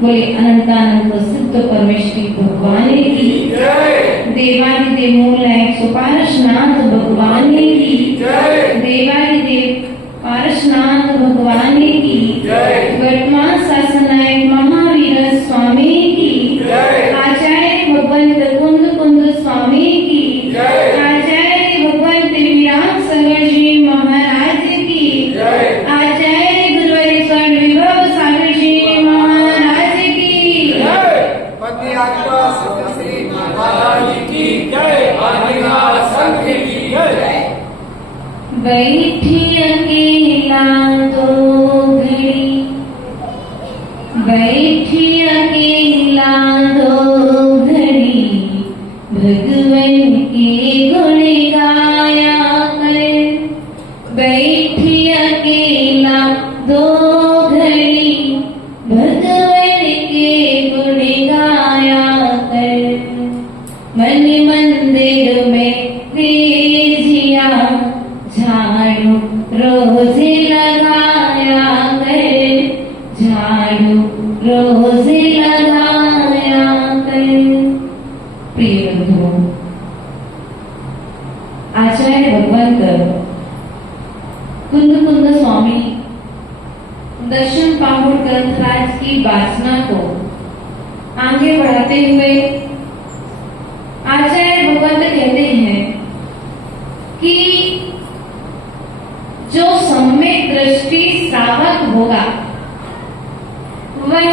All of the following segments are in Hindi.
बोले अनंतानंद सिद्ध परमेश्वरी भगवान की देवादिदेव मूलनायक सुपारशनाथ भगवान की देवादिदेव पारशनाथ भगवान की वर्तमान शासन नायक महावीर स्वामी की आचार्य भगवंत कुंद कुंद स्वामी की आचार्य भगवंत विराट सागर जी महाराज की आचार्य गुरुवर विभव सागर जी महाराज की श्री महाराज की जय। संघ की जय। बैठी अकेला दो घड़ी, बैठी अकेला दो घड़ी, भगवन के गुण गाया कर। बैठी अकेला दो घड़ी, भगवन के गुण गाया कर। मन मंदिर में तेजिया झाड़ू रोज लगाया कर, झाड़ू रोज लगाया कर। प्रिय बंधुओं, आचार्य भगवंत कुंद कुंद स्वामी दर्शन पाहुड़ ग्रंथराज की वासना को आगे बढ़ाते हुए आचार्य भगवंत कहते हैं कि जो सम्यक दृष्टि श्रावक होगा वह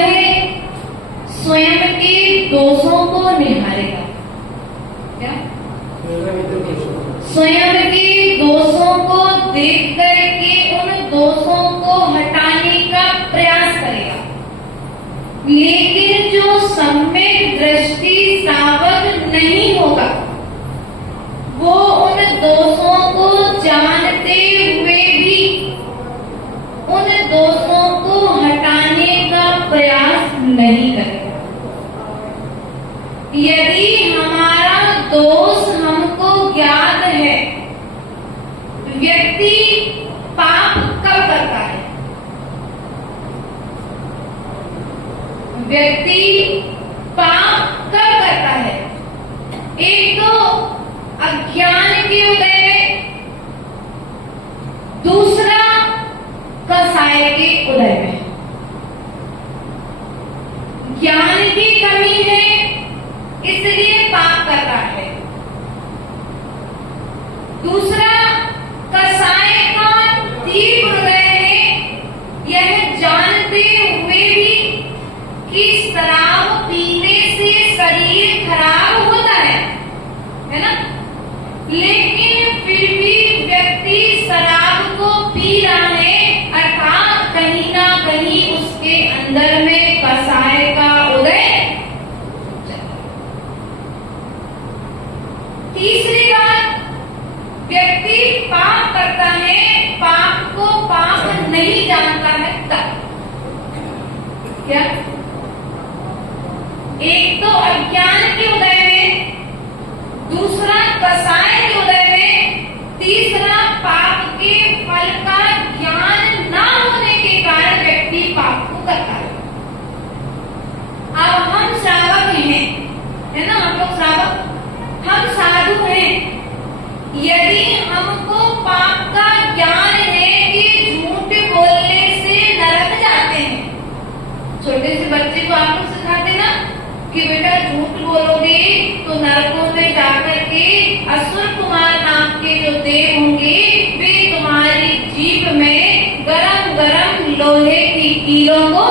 स्वयं के दोषों को निहारेगा। क्या? स्वयं के दोषों को देख करके उन दोषों को हटाने का प्रयास करेगा। लेकिन जो सम्यक दृष्टि श्रावक नहीं होगा वो उन दोषों को जानते हुए भी उन दोषों को हटाने का प्रयास नहीं करेगा। यदि हमारा दोष हमको ज्ञात है, व्यक्ति पाप कब करता है? व्यक्ति पाप कब करता है? एक तो अज्ञान के उदय में, दूसरा कसाय के उदय में। ज्ञान की कमी है इसलिए पाप करता है। दूसरा कसाय का तीव्र उदय है, यह जानते हुए भी कि शराब पीने से शरीर खराब होता है ना, लेकिन फिर भी व्यक्ति शराब को पी रहा है, अर्थात नहीं जानता है तब। क्या? एक तो अज्ञान के उदय में, दूसरा कसाय के उदय में, तीसरा पाप के फल का ज्ञान ना होने के कारण व्यक्ति पाप को करता है। अब हम श्रावक हैं, है ना, हम लोग श्रावक, हम साधु हैं। यदि हमको पाप का ज्ञान है कि झूठ बोलने से नरक जाते हैं, छोटे से बच्चे को आप लोग सिखाते ना कि बेटा झूठ बोलोगे तो नरकों में जाकर के असुर कुमार नाम के जो देव होंगे वे तुम्हारी जीभ में गरम गरम लोहे की कीलों को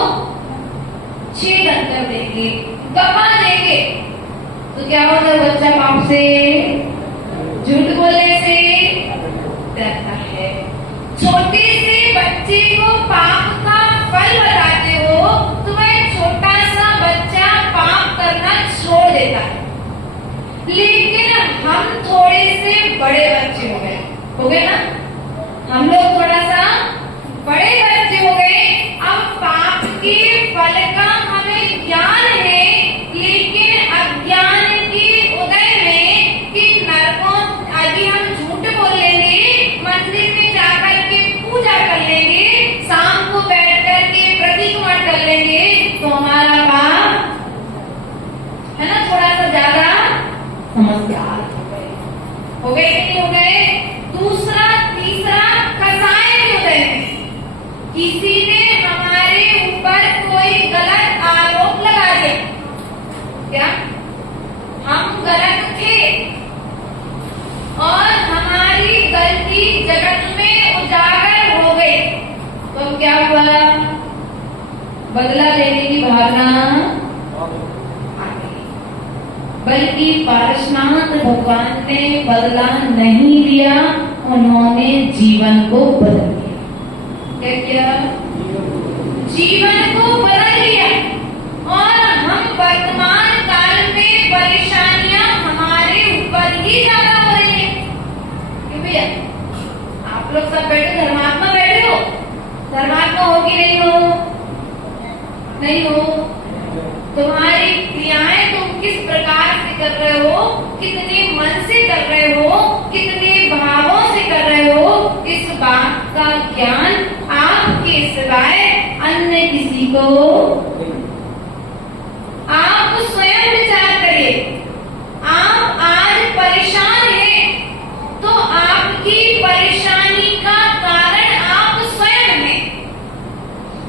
छेदन कर देंगे, दबा देंगे। तो क्या होगा? बच्चा पाप से, झूठ बोलने से डरता है। छोटे से बच्चे को पाप का फल बताते हो तो वह छोटा सा बच्चा पाप करना छोड़ देता है। लेकिन हम थोड़े से बड़े बच्चे हो गए ना, हम लोग थोड़ा सा बड़े बच्चे हो गए। अब पाप के फल का हमें ज्ञान है, लेकिन अज्ञान के उदय में कि नरकों, यदि हम झूठ बोल लेंगे, मंदिर में जाकर के पूजा कर लेंगे, शाम को बैठ कर के प्रतीक मठ कर लेंगे तो हमारा पाप, है ना, थोड़ा सा ज्यादा समझदार हो गए कि नहीं हो गए? दूसरा तीसरा कसाय के उदय में किसी ने हमारे ऊपर कोई गलत आरोप लगा दिया। क्या? हम गलत थे और हमारी गलती जगत में उजागर हो गई तो क्या हुआ? बदला लेने की भावना आ गई। बल्कि पारसनाथ भगवान ने बदला नहीं लिया, उन्होंने जीवन को बदल दिया। क्या किया? जीवन को बदल लिया। और हम वर्तमान काल में परेशानियां हमारे ऊपर ही ज्यादा हो रही है। क्यों भैया? आप लोग सब बैठे धर्मात्मा बैठे हो, धर्मात्मा हो कि नहीं हो? नहीं हो। तुम्हारी क्रियाएं तुम किस प्रकार से कर रहे हो, कितने मन से कर रहे हो, कितने भावों से कर रहे हो, इस बात का ज्ञान आपके सिवाय अन्य किसी को। आप स्वयं विचार करिए। आप आज परेशान हैं तो आपकी परेशानी का कारण आप स्वयं हैं।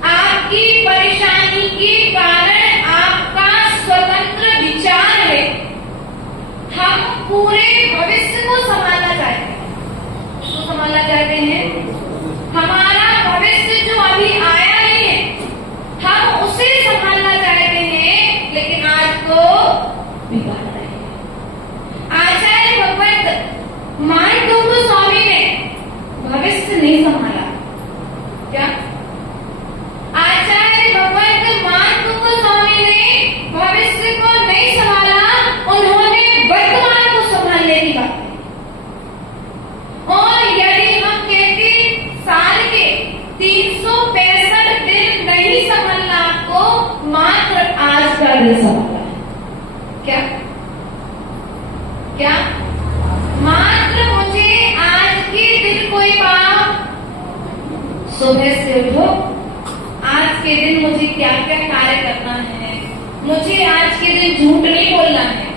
आपकी परेशानी के कारण आपका स्वतंत्र विचार है। हम पूरे भविष्य को संभालना चाहते हैं। तो संभालना चाहते हैं हमारा भविष्य जो अभी आया नहीं है, हम उसे संभालना चाहते हैं, लेकिन आज को बिगाड़ रहे हैं। आचार्य भगवत मानकुंभ स्वामी ने भविष्य नहीं संभाला। क्या? आचार्य भगवत मानकुंभ स्वामी ने भविष्य को नहीं संभाला, उन्होंने वर्तमान को संभालने की बात की। और यदि हम कहते साल के 365 दिन नहीं संभालना आपको, मात्र आज का दिन संभालना है। क्या? क्या? मात्र मुझे आज के दिन कोई पाप, सुबह से उठो, आज के दिन मुझे क्या क्या कार्य करना है, मुझे आज के दिन झूठ नहीं बोलना है,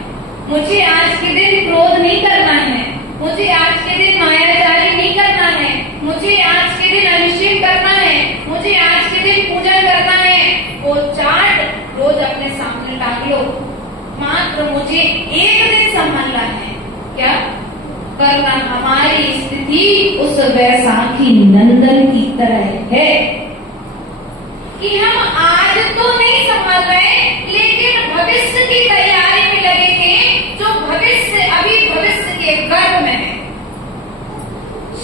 मुझे आज के दिन क्रोध नहीं करना है, मुझे आज के दिन मायाचारी नहीं करना है, मुझे आज के दिन अभिषेक करना है, मुझे आज के दिन पूजन करना है। वो चार्ट रोज अपने सामने टांग लो। मात्र मुझे एक दिन संभालना है। क्या करना? हमारी स्थिति उस वैसाखी नंदन की तरह है कि हम आज तो नहीं संभाल रहे, लेकिन भविष्य की तैयारी में लगेंगे। जो भविष्य अभी भविष्य के गर्भ में है,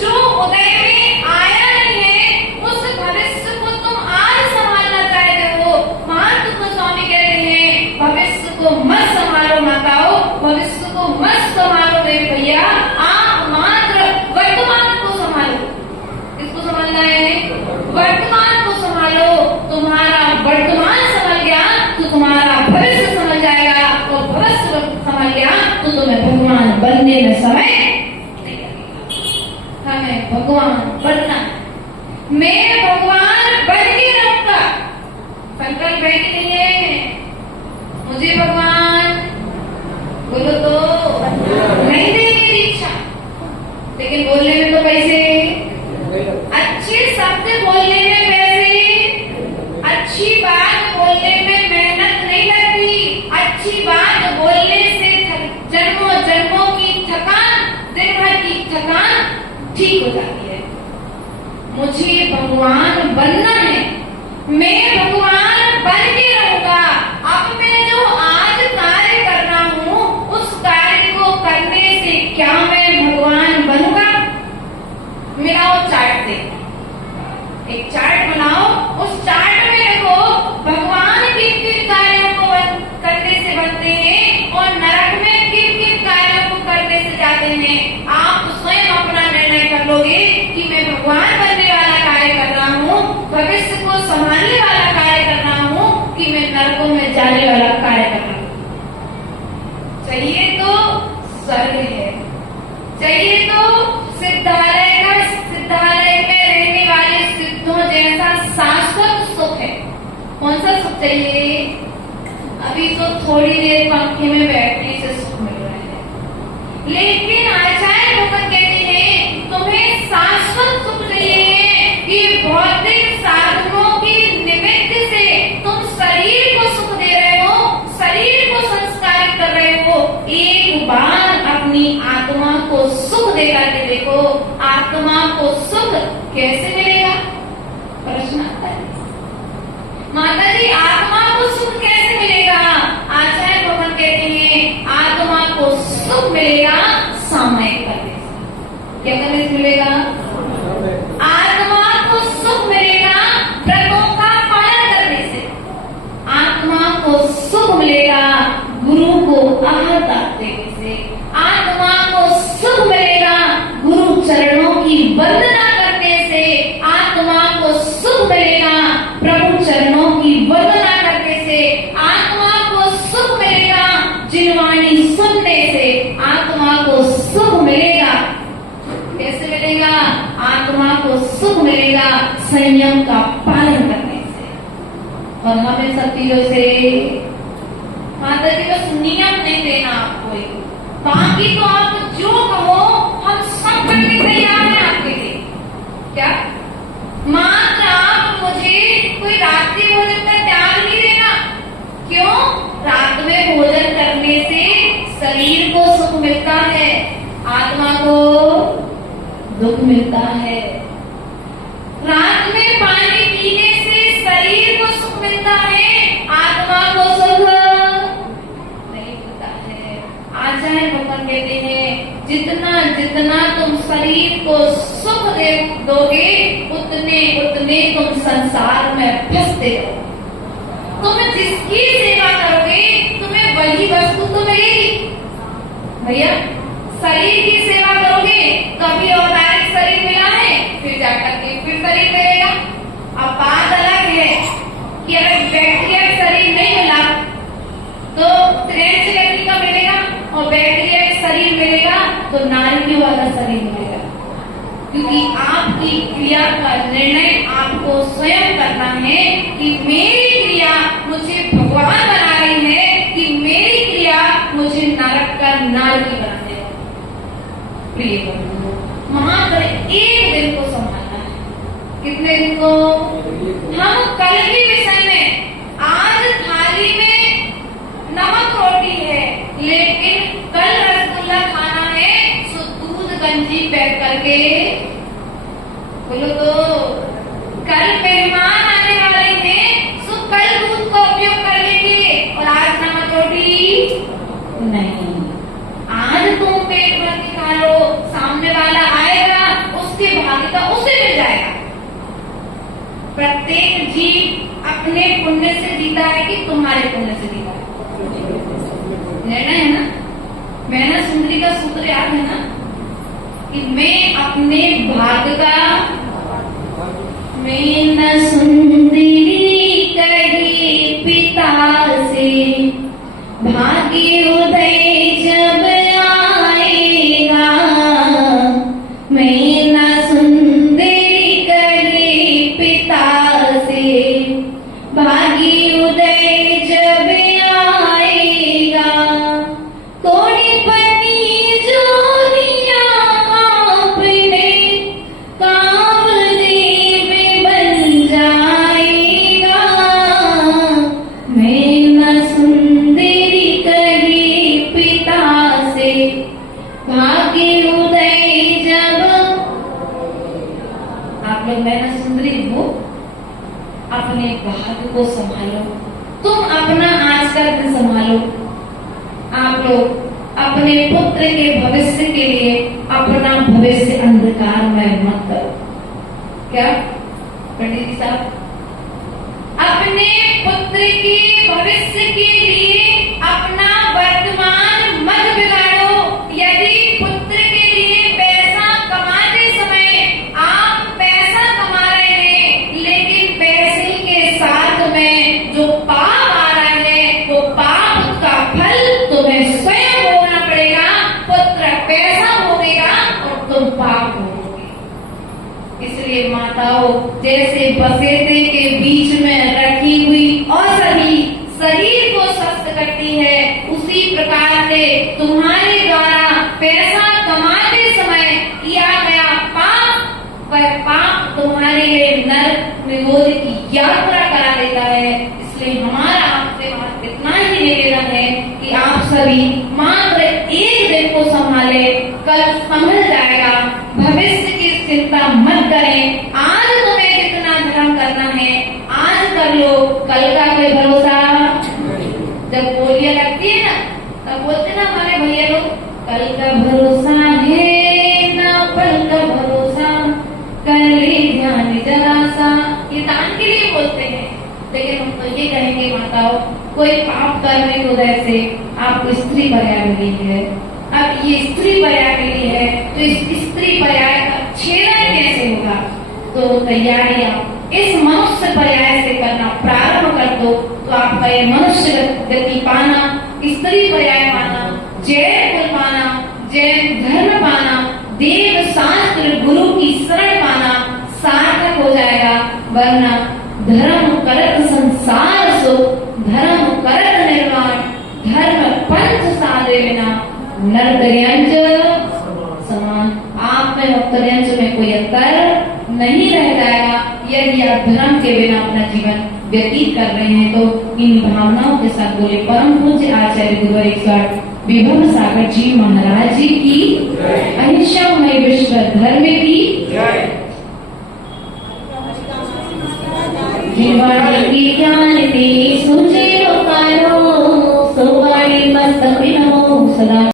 जो उदय में आया नहीं है, उस भविष्य को तुम आज संभालना चाहते हो। महात्मा स्वामी कहते हैं भविष्य को मत संभालो माताओं, भविष्य को मत संभालो मेरे भैया, आप मात्र वर्तमान को संभालो। किसको संभालना है? बनने में समय नहीं लगेगा। हमें भगवान बनना है। मैं भगवान बन के रहूंगा। संकल्प है कि नहीं है? मुझे भगवान बोलो तो नहीं दे मेरी इच्छा, लेकिन बोलने में तो पैसे, अच्छे शब्द बोलने में पैसे, अच्छी बात बोलने में मेहनत नहीं लगती। अच्छी बात बोलने से जन्मों जन्मों की थकान, दिन भर की थकान ठीक हो जाती है। मुझे भगवान बनना है। मैं भगवान बन के रहूंगा। अब मैं जो आज कार्य कर रहा हूँ, उस कार्य को करने से क्या मैं भगवान बनूंगा? मिलाओ चार्ट से, एक चार्ट बनाओ। उस चार्ट में देखो भगवान किन किन कार्यों को करने से बनते हैं और नरक में किन किन कार्यों को करने से जाते हैं। आप स्वयं अपना निर्णय कर लोगे कि मैं भगवान बनने वाला कार्य कर रहा हूँ, भविष्य को संभालने वाला कार्य कर रहा हूँ, कि मैं नरकों में जाने वाला कार्य कर रहा हूँ। चाहिए तो स्वर्ग है, चाहिए तो सिद्धालय में रहने वाले सिद्धों जैसा शाश्वत सुख है। कौन सा सुख चाहिए? अभी तो थोड़ी देर पंखे में बैठने से सुख मिल रहा है, लेकिन आचार्य भगवान कहते हैं तुम्हें शाश्वत सुख चाहिए कि भौतिक साधनों की निमित्त से तुम शरीर को सुख दे रहे हो, शरीर को संस्कारित कर रहे हो। एक बार अपनी आत्मा को सुख देकर के देखो, आत्मा को सुख कैसे मिलेगा? प्रश्न आता है, माता जी आत्मा को सुख कैसे मिलेगा? आचार्य भगवान कहते हैं आत्मा को सुख मिलेगा सामयिक करने से। क्या करने से मिलेगा? आत्मा को सुख मिलेगा व्रतों का पालन करने से। आत्मा को सुख मिलेगा गुरु को आदर देने से। आत्मा को सुख मिलेगा गुरु चरणों की वंदना करने से। आत्मा को सुख मिलेगा प्रभु चरणों की वंदना करने से। आत्मा को सुख मिलेगा जिनवाणी सुनने से। आत्मा को सुख मिलेगा, कैसे मिलेगा? आत्मा को सुख मिलेगा संयम का पालन करने से। और हमें सब चीजों से माता जी बस नियम नहीं देना आपको, बाकी तो आप जो कहो हम सब करने तैयार हैं आपके लिए। क्या? मात्र आप मुझे कोई रात्रि भोजन का त्याग नहीं देना। क्यों? रात में भोजन करने से शरीर को सुख मिलता है, आत्मा को दुख मिलता है। रात में पानी पीने से शरीर को सुख मिलता है, आत्मा को सुख नहीं मिलता है। आचार्य भगवान कहते हैं जितना जितना तुम शरीर को सुख दोगे उतने उतने तुम संसार में फंसते रहोगे। तुम जिसकी सेवा करोगे तुम्हें वही वस्तु तो मिलेगी। भैया शरीर की सेवा करोगे, कभी औदारिक शरीर मिला है, फिर जाकर के फिर शरीर मिलेगा। अब बात अलग है कि अगर बैक्टीरियल शरीर नहीं मिला तो त्रेंच व्यक्ति का मिलेगा, और बैक्टीरियल शरीर मिलेगा तो नारियों वाला शरीर मिलेगा। क्योंकि आपकी क्रिया का निर्णय आपको स्वयं करना है कि मेरी क्रिया मुझे भगवान बना रही है कि मेरी क्रिया मुझे नरक का नारी बना दे। प्रिय मात्र एक दिन को संभालना है। कितने दिन को? हम कल के विषय में, आज थाली में नमक रोटी है, लेकिन कल रसगुल्ला खाना है, सो दूध गंजी पैक करके बोलो तो। कल मेहमान आने वाले हैं, सो कल दूध का उपयोग कर लेंगे और आज नमक रोटी नहीं। आज तुम पेट भर के खा लो, सामने वाला आएगा उसके भाग्य का उसे मिल जाएगा। प्रत्येक जीव अपने पुण्य से जीता है कि तुम्हारे पुण्य से जीता है? निर्णय है ना। मैना सुंदरी का सूत्र याद है ना कि मैं अपने भाग्य का, मैना सुंदरी कही पिता से, भाग्य उदय जब आए भागी उदय जब आएगा, कोटिपति जो दिया आपने, कामदेव बन जाएगा। मैं सुंदरी कही पिता से, भाग्य उदय जब। आप लोग मैं ना सुंदरी हो, अपने भाग्य को संभालो, तुम अपना आज का दिन संभालो। आप लोग अपने पुत्र के भविष्य के लिए अपना भविष्य अंधकार में मत करो। क्या पंडित जी साहब, अपने पुत्र के भविष्य के लिए अपना वर्तमान मत बिगाड़ो। यदि पुत्र के लिए पैसा कमाते समय आप पैसा कमा रहे हैं, लेकिन पैसे के साथ में जो पाप आ रहा है, वो पाप का फल तुम्हें स्वयं भोगना पड़ेगा। पुत्र पैसा भोगेगा और तुम पाप भोगोगे। इसलिए माताओं, जैसे बसेरे के बीच में रखी हुई औषधि शरीर को स्वस्थ करती है, उसी प्रकार से तुम्हारे द्वारा पैसा कमाते समय किया गया पाप, वह पाप तुम्हारे लिए नरक निगोद की यात्रा करा देता है। इसलिए हमारा आपसे इतना ही निवेदन है कि आप सभी मात्र एक दिन को संभाले, कल संभल जाएगा। भविष्य की चिंता मत करें। आज तुम्हें जितना धर्म करना है आज कर लो, कल का कोई भरोसा। जब बोलियां लगती है ना, तब बोलते ना हमारे भैया लोग, कल का भरोसा है ना पल का भरोसा, कर ले जान जरा सा। ये दान के लिए बोलते हैं, लेकिन हम तो ये कहेंगे माताओं, कोई पाप करने की वजह से आपको स्त्री पर्याय मिली है, अब ये स्त्री पर्याय मिली है, तो इस स्त्री पर्याय का छेदन कैसे होगा? तो तैयारियां इस मनुष्य पर्याय से करना प्रारंभ कर दो, तो आपका ये मनुष्य गति पाना, स्त्री पर्याय पाना, जैन कुल पाना, जैन धर्म पाना, देव शास्त्र गुरु की शरण पाना सार्थक हो जाएगा। वरना धर्म करत संसार सो, धर्म करत निर्वाण, धर्म पंथ साधे बिना नरदर्यंच समान। आप में नरदर्यंच में कोई अंतर नहीं रह जाएगा। यदि आप धर्म के बिना अपना जीवन व्यतीत कर रहे हैं, तो इन भावनाओं के साथ बोले परम पूज्य आचार्य गुरुवर एक विभव सागर जी महाराज जी की, अहिंसा मय विश्व धर्म की।